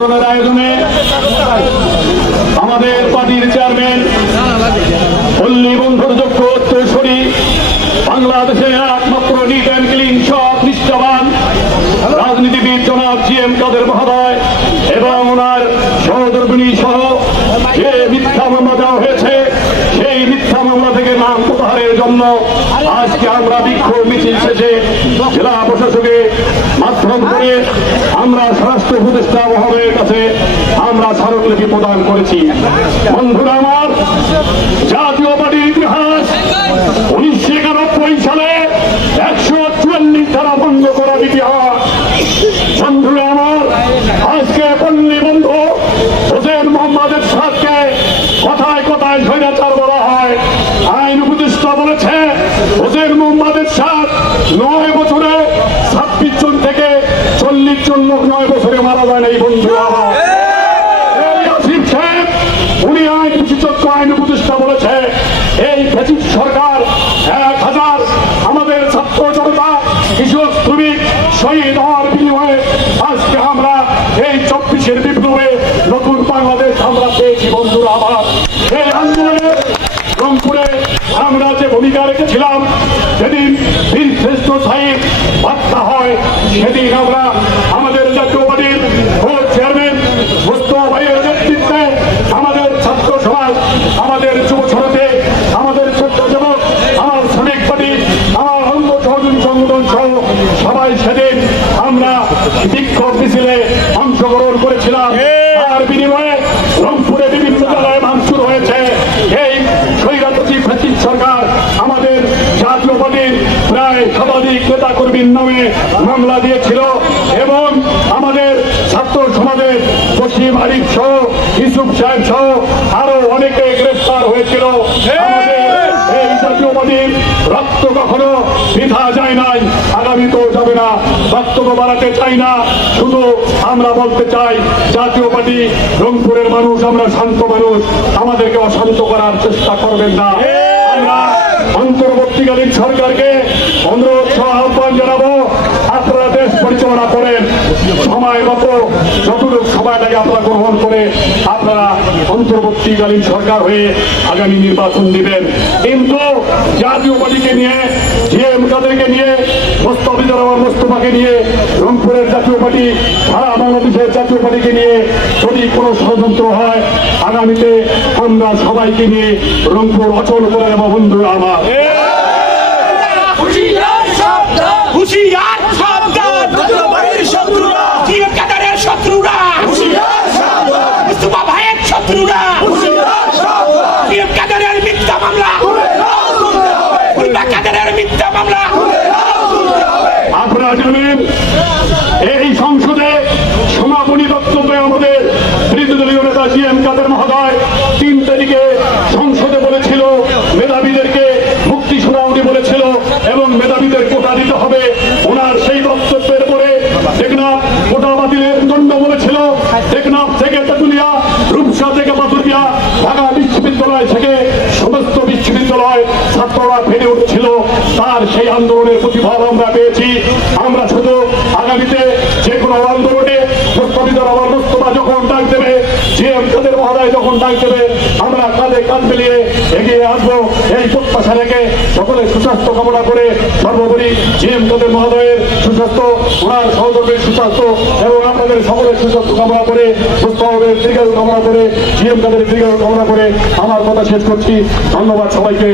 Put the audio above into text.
আয়োজনে আমাদের পার্টির চেয়ারম্যান পল্লী বন্ধুর যোগ্য উত্তরসূরি বাংলাদেশের একমাত্র নিট অ্যান্ড ক্লিন সৎ নিষ্ঠাবান রাজনীতিবিদ জনাব জিএম কাদের মহোদয় এবং ওনার সহধর্মিণী সহ যে মিথ্যা মামলা দেওয়া হয়েছে সেই মিথ্যা মামলা থেকে নাম প্রত্যাহারের জন্য আজকে আমরা বিক্ষোভ মিছিল শেষে জেলা প্রশাসকের মাধ্যম করে আমরা স্বরাষ্ট্র উপদেষ্টা মহোদয়ের কাছে আমরা স্মারকলিপি প্রদান করেছি। বন্ধুরা আমার, জাতীয় পার্টির ইতিহাস 1991 সালে 144 ধারা ভঙ্গ করার ইতিহাস। বন্ধুরা আমার, আজকে পল্লী বন্ধু হোসেন মোহাম্মদের সাথে কথায় কথায় স্বৈরাচার বলা হয়। আইন উপদেষ্টা বলেছে হোসেন মোহাম্মদের সাথ 9 বছরে 26 জন থেকে 40 জন লোক 9 বছরে মারা যায় না। এই বন্ধুরা আমার, আসিফ সাহেব উনি আইন বিশেষজ্ঞ আইন উপদেষ্টা বলেছে এই ফ্যাসিস্ট সরকার 1000 আমাদের ছাত্র জনতা কৃষক শ্রমিক শহীদ হওয়ার বিনিময়ে আজকে আমরা এই 24-এর বিপ্লবে নতুন বাংলাদেশ আমরা পেয়েছি। বন্ধুরা আমার, এই আন্দোলনে রংপুরে আমরা যে ভূমিকা রেখেছিলাম, যেদিন বীরশ্রেষ্ঠ শহীদ হত্যা হয় সেদিন আমরা আমাদের জাতীয় পার্টির চেয়ারম্যান মোস্তফা ভাইয়ের নেতৃত্বে আমাদের ছাত্র সমাজ, আমাদের যুব সমাজে, আমাদের স্বেচ্ছাসেবক, আমার শ্রমিক পার্টি, আমার অঙ্গ সহযোগী সংগঠন সহ সবাই সেদিন আমরা বিক্ষোভ মিছিলে অংশগ্রহণ করেছিলাম। তার বিনিময়ে রংপুরে বিভিন্ন জায়গায় ভাঙচুর হয়েছে। এই স্বৈরাচারী ফ্যাসিস্ট সরকার আমাদের জাতীয় পার্টির প্রায় শতাধিক নেতা কর্মীর নামে মামলা দিয়েছিল এবং আমাদের ছাত্র সমাজের বসিম আরিফ সহ ইউসুফ সাহেব সহ আরো অনেকে গ্রেফতার হয়েছিল। এই জাতীয় পার্টির রক্ত কখনো বৃথা যায় নাই, আগামীতেও যাবে না। বক্তব্য বাড়াতে চাই না, শুধু আমরা বলতে চাই জাতীয় পার্টি রংপুরের মানুষ, আমরা শান্ত মানুষ, আমাদেরকে অশান্ত করার চেষ্টা করবেন না। আমরা অন্তর্বর্তীকালীন সরকারকে অনুরোধ সহ আহ্বান জানাবো, আপনারা দেশ পরিচালনা করেন, সময় মতো যতটুকু সময় লাগে আপনারা গ্রহণ করে আপনারা অন্তর্বর্তীকালীন সরকার হয়ে আগামী নির্বাচন দিবেন। কিন্তু জাতীয় পার্টিকে নিয়ে, জিএম কাদেরকে নিয়ে, মোস্তফাকে নিয়ে, রংপুরের জাতীয় পার্টি, সারা বাংলাদেশের জাতীয় পার্টিকে নিয়ে যদি কোনো ষড়যন্ত্র হয়, আগামীতে আমরা সবাইকে নিয়ে রংপুর অচল করে দেব। বন্ধুরা আমার, শত্রুরা, মুস্তফা ভাইয়ের শত্রুরা, কাদেরের মিথ্যা মামলা, কাদেরের মিথ্যা মামলা। আপনারা জানেন এই সংসদে সমাপনী বক্তব্যে আমাদের বিরোধী দলীয় নেতা জিএম কাদের মহোদয় 3 তারিখে সংসদে বলেছিল মেধাবীদেরকে মুক্তি শুনানি বলেছিল এবং মেধাবীদের কোটা দিতে হবে। ওনার সেই বক্তব্যের পরে টেকনাফ কোটা বাতিলের জন্য বলেছিল। টেকনাফ থেকে তেতুলিয়া, রূপসা থেকে পাথুরিয়া, ঢাকা বিশ্ববিদ্যালয় থেকে সমস্ত বিশ্ববিদ্যালয় ছাত্ররা ফেটে উঠছিল। তার সেই আন্দোলনের প্রতিফল আমরা পেয়েছি। আমরা শুধু আগামীতে যে কোনো আন্দোলনে মোস্তফা যখন ডাক দেবে, জিএম কাদের মহোদয় যখন ডাক দেবে, আমরা কাঁধে কাঁধ মিলিয়ে এগিয়ে আসবো। এই প্রত্যাশা রেখে সকলের সুস্বাস্থ্য কামনা করে, সর্বোপরি জিএম কাদের মহোদয়ের সুস্বাস্থ্য, ওনার সহযোগীর সুস্বাস্থ্য এবং আপনাদের সকলের সুস্বাস্থ্য কামনা করে, মোস্তফার দীর্ঘায়ু কামনা করে, জিএম কাদের দীর্ঘায়ু কামনা করে আমার কথা শেষ করছি। ধন্যবাদ সবাইকে।